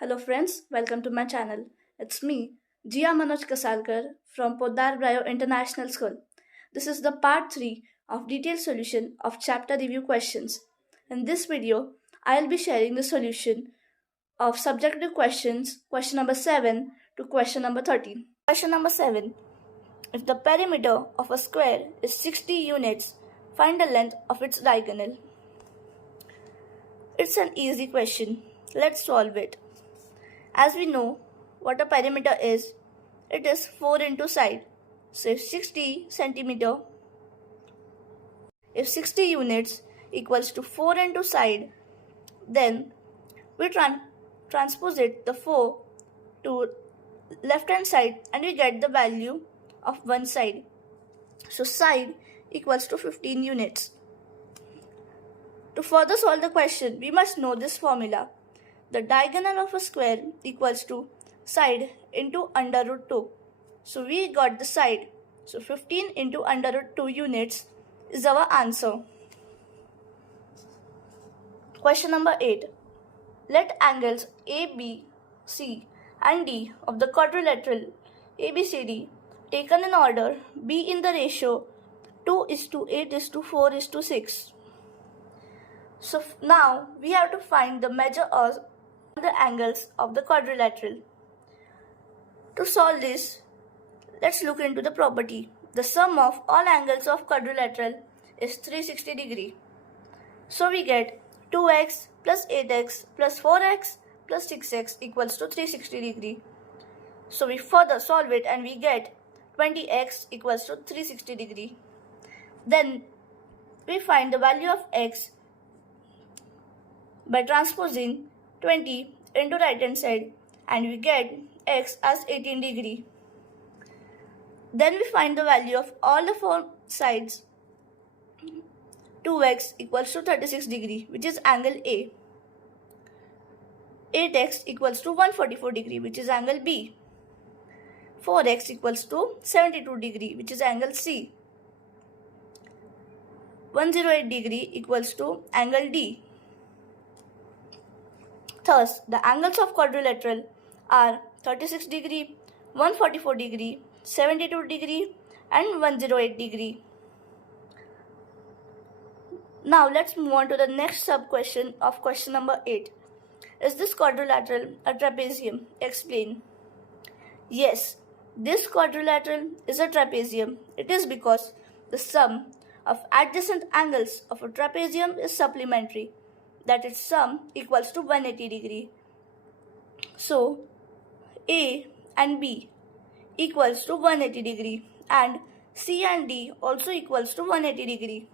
Hello friends, welcome to my channel. It's me, Jia Manoj Kasalkar from Poddar Brayo International School. This is the part 3 of detailed solution of chapter review questions. In this video, I'll be sharing the solution of subjective questions, question number 7 to question number 13. Question number 7. If the perimeter of a square is 60 units, find the length of its diagonal. It's an easy question. Let's solve it. As we know what a perimeter is, it is 4 into side. So if 60 centimeter, if 60 units equals to 4 into side, then we transpose it the 4 to left hand side and we get the value of one side. So side equals to 15 units. To further solve the question, we must know this formula. The diagonal of a square equals to side into under root 2. So we got the side. So 15 into under root 2 units is our answer. Question number 8. Let angles A, B, C and D of the quadrilateral ABCD taken in order be in the ratio 2:8:4:6. So now we have to find the measure of the angles of the quadrilateral. To solve this, let's look into the property. The sum of all angles of quadrilateral is 360 degree. So we get 2x plus 8x plus 4x plus 6x equals to 360 degree. So we further solve it and we get 20x equals to 360 degree. Then we find the value of x by transposing 20 into right hand side and we get x as 18 degree. Then we find the value of all the four sides. 2x equals to 36 degree, which is angle A. 8x equals to 144 degree, which is angle B. 4x equals to 72 degree, which is angle C. 108 degree equals to angle D. Thus, the angles of quadrilateral are 36 degree, 144 degree, 72 degree and 108 degree. Now let's move on to the next sub-question of question number 8. Is this quadrilateral a trapezium? Explain. Yes, this quadrilateral is a trapezium. It is because the sum of adjacent angles of a trapezium is supplementary. That its sum equals to 180 degree. So A and B equals to 180 degree and C and D also equals to 180 degree.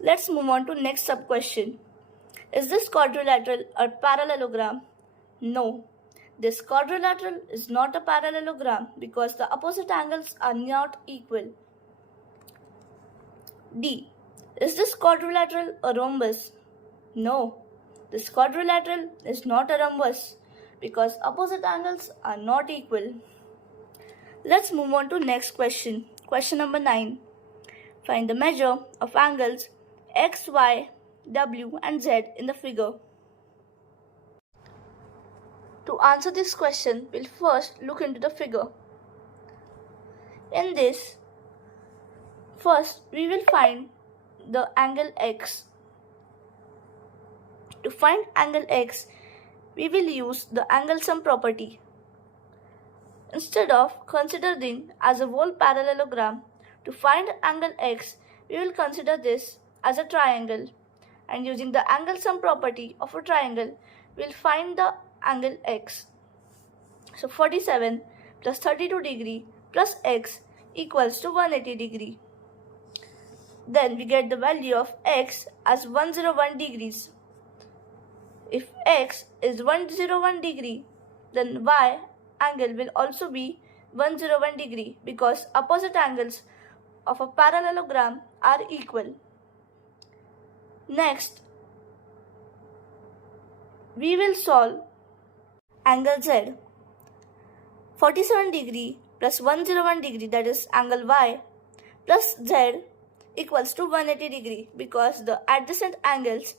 Let's move on to next sub question. Is this quadrilateral a parallelogram? No. This quadrilateral is not a parallelogram because the opposite angles are not equal. D. Is this quadrilateral a rhombus? No. This quadrilateral is not a rhombus because opposite angles are not equal. Let's move on to next question. Question number 9. Find the measure of angles X, Y, W and Z in the figure. To answer this question, we'll first look into the figure. In this, first, we will find the angle X. To find angle X, we will use the angle sum property. Instead of considering as a whole parallelogram, to find angle X, we will consider this as a triangle. And using the angle sum property of a triangle, we will find the angle X. So 47 plus 32 degree plus X equals to 180 degree. Then we get the value of x as 101 degrees. If x is 101 degree, then y angle will also be 101 degree because opposite angles of a parallelogram are equal. Next, we will solve angle Z. 47 degree plus 101 degree, that is angle y, plus Z equals to 180 degree because the adjacent angles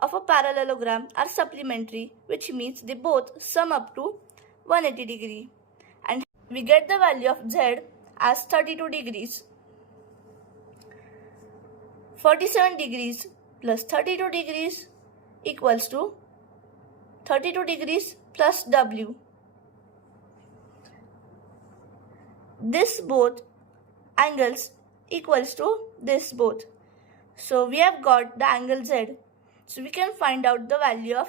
of a parallelogram are supplementary, which means they both sum up to 180 degree. And we get the value of Z as 32 degrees. 47 degrees plus 32 degrees equals to 32 degrees plus W. This both angles equals to this both. So we have got the angle Z. So we can find out the value of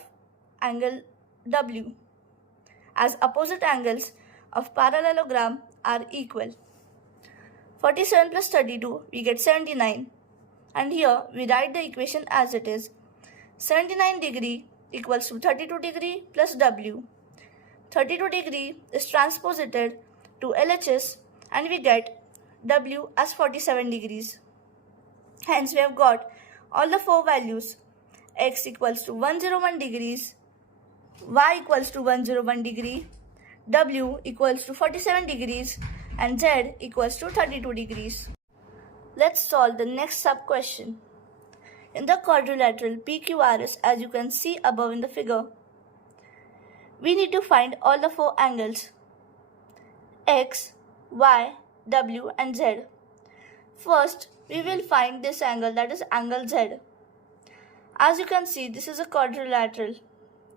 angle W, as opposite angles of parallelogram are equal. 47 plus 32, we get 79. And here we write the equation as it is. 79 degree equals to 32 degree plus W. 32 degree is transposited to LHS and we get W as 47 degrees. Hence we have got all the four values. X equals to 101 degrees, Y equals to 101 degree, W equals to 47 degrees and Z equals to 32 degrees. Let's solve the next sub question. In the quadrilateral PQRS, as you can see above in the figure, we need to find all the four angles X, Y, W and Z. First, we will find this angle, that is angle Z. As you can see, this is a quadrilateral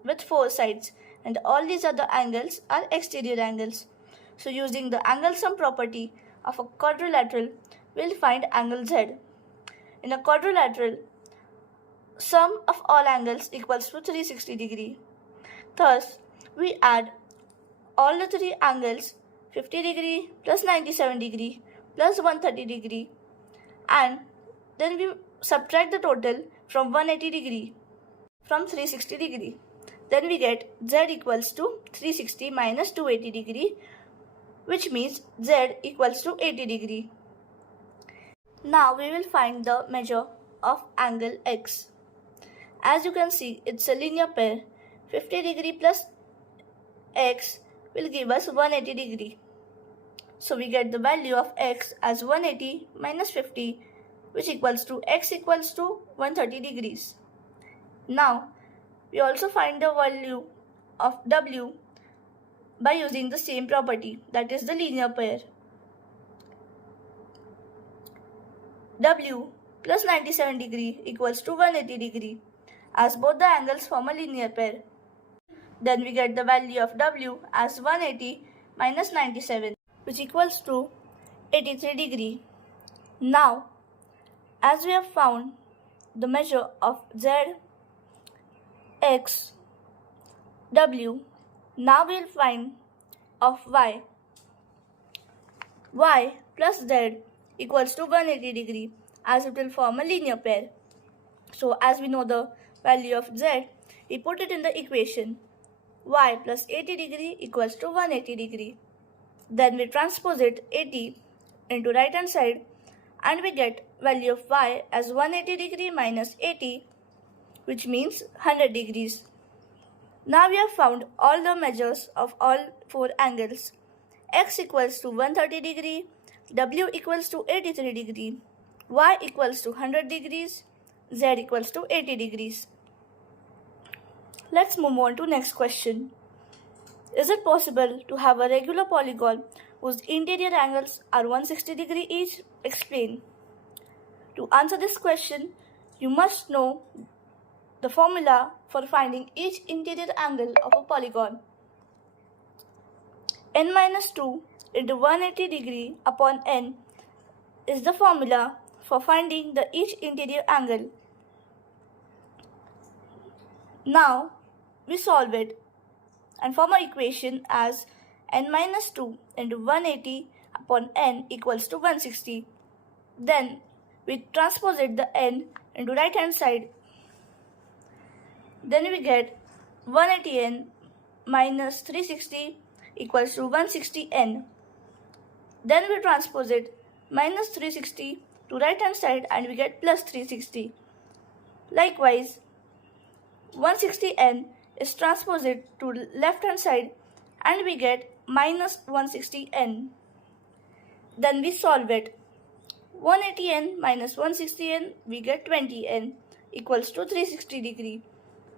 with four sides and all these other angles are exterior angles. So using the angle sum property of a quadrilateral, we'll find angle Z. In a quadrilateral, sum of all angles equals to 360 degree. Thus, we add all the three angles 50 degree plus 97 degree plus 130 degree and then we subtract the total from 180 degree from 360 degree. Then we get Z equals to 360 minus 280 degree, which means Z equals to 80 degree. Now we will find the measure of angle X. As you can see, it's a linear pair. 50 degree plus X will give us 180 degree. So we get the value of X as 180 minus 50, which equals to X equals to 130 degrees. Now, we also find the value of W by using the same property, that is the linear pair. W plus 97 degree equals to 180 degree, as both the angles form a linear pair. Then we get the value of W as 180 minus 97, which equals to 83 degree. Now, as we have found the measure of Z, X, W, now we will find of Y. Y plus Z equals to 180 degree, as it will form a linear pair. So as we know the value of Z, we put it in the equation. Y plus 80 degree equals to 180 degree. Then we transpose it 80 into right hand side and we get value of Y as 180 degree minus 80, which means 100 degrees. Now we have found all the measures of all four angles. X equals to 130 degree, W equals to 83 degree, Y equals to 100 degrees, Z equals to 80 degrees. Let's move on to next question. Is it possible to have a regular polygon whose interior angles are 160 degree each? Explain. To answer this question, you must know the formula for finding each interior angle of a polygon. N minus 2 into 180 degree upon n is the formula for finding the each interior angle. Now we solve it and form an equation as n minus 2 into 180 upon n equals to 160. Then we transpose it the n into right hand side. Then we get 180n minus 360 equals to 160n. Then we transpose it minus 360 to right hand side and we get plus 360. Likewise, 160n is transposed to left hand side and we get minus 160n. Then we solve it. 180n minus 160n, we get 20n equals to 360 degree,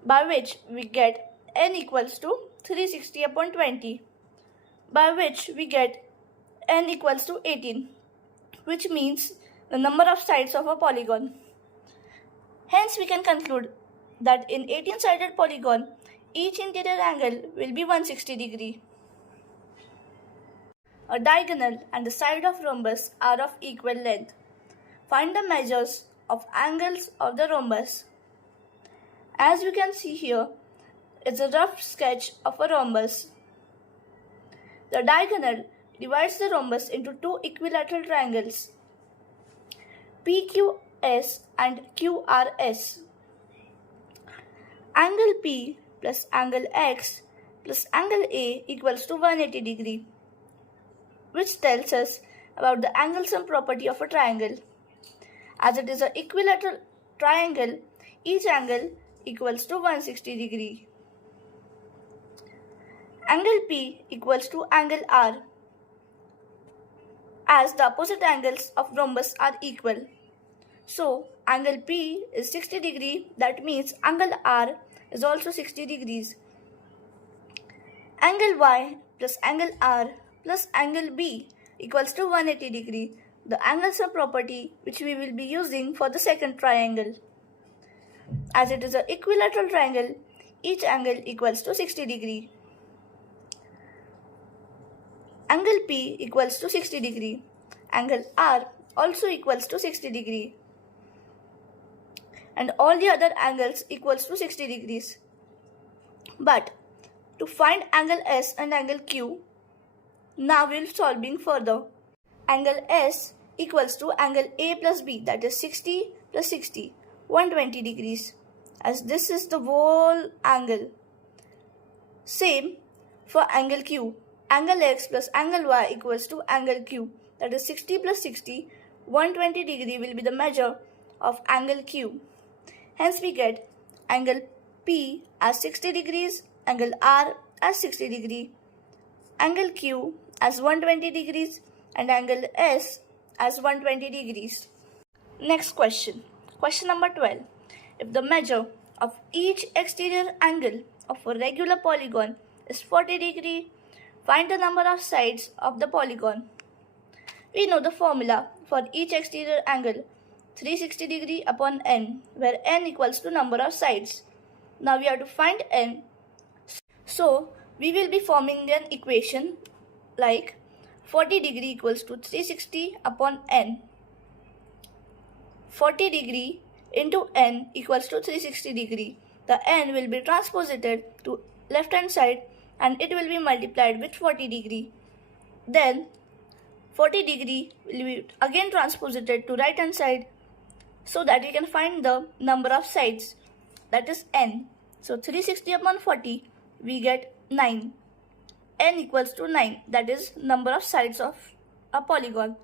by which we get n equals to 360 upon 20, by which we get n equals to 18, which means the number of sides of a polygon. Hence, we can conclude that in 18-sided polygon, each interior angle will be 160 degree. A diagonal and the side of rhombus are of equal length. Find the measures of angles of the rhombus. As you can see here, it's a rough sketch of a rhombus. The diagonal divides the rhombus into two equilateral triangles, PQS and QRS. Angle P plus angle X plus angle A equals to 180 degree, which tells us about the angle sum property of a triangle. As it is an equilateral triangle, each angle equals to 160 degree. Angle P equals to angle R, as the opposite angles of rhombus are equal. So, angle P is 60 degree, that means angle R is also 60 degrees. Angle Y plus angle R plus angle B equals to 180 degree, the angle sum property which we will be using for the second triangle. As it is an equilateral triangle, each angle equals to 60 degree. Angle P equals to 60 degree. Angle R also equals to 60 degree. And all the other angles equals to 60 degrees. But to find angle S and angle Q, now we will solving further. Angle S equals to angle A plus B, that is 60 plus 60, 120 degrees, as this is the whole angle. Same for angle Q. Angle X plus angle Y equals to angle Q, that is 60 plus 60, 120 degree will be the measure of angle Q. Hence we get angle P as 60 degrees, angle R as 60 degree, angle Q as 120 degrees and angle S as 120 degrees. Next question. Question number 12. If the measure of each exterior angle of a regular polygon is 40 degree, find the number of sides of the polygon. We know the formula for each exterior angle, 360 degree upon n, where n equals to number of sides. Now we have to find n. So we will be forming an equation like 40 degree equals to 360 upon n. 40 degree into n equals to 360 degree. The n will be transposited to left hand side and it will be multiplied with 40 degree. Then 40 degree will be again transposited to right hand side so that we can find the number of sides, that is n. So 360 upon 40 we get 9. N equals to 9, that is number of sides of a polygon.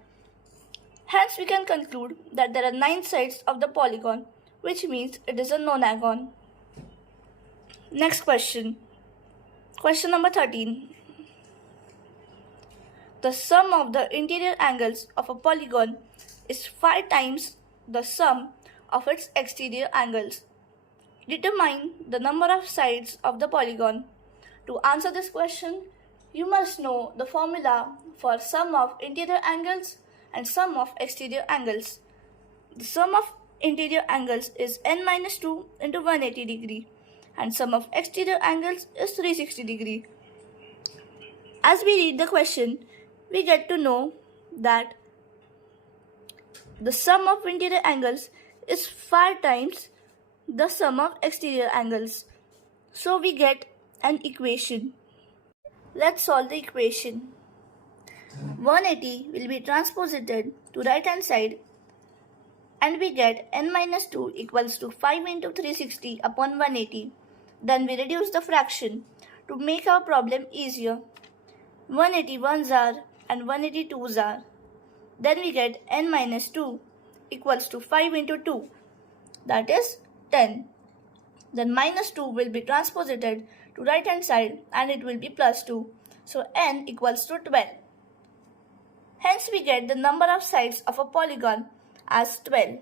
Hence we can conclude that there are 9 sides of the polygon, which means it is a nonagon. Next question. Question number 13. The sum of the interior angles of a polygon is 5 times the sum of its exterior angles. Determine the number of sides of the polygon. To answer this question, you must know the formula for sum of interior angles and sum of exterior angles. The sum of interior angles is n minus 2 into 180 degree and sum of exterior angles is 360 degree. As we read the question, we get to know that the sum of interior angles is 5 times the sum of exterior angles. So we get an equation. Let's solve the equation. 180 will be transposited to right hand side and we get n minus 2 equals to 5 into 360 upon 180. Then we reduce the fraction to make our problem easier. 180 ones are and 180 twos are. Then we get n minus 2 equals to 5 into 2, that is 10. Then minus 2 will be transposited to right hand side and it will be plus 2. So n equals to 12. Hence we get the number of sides of a polygon as 12.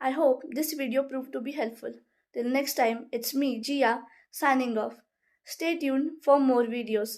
I hope this video proved to be helpful. Till next time, it's me, Jia, signing off. Stay tuned for more videos.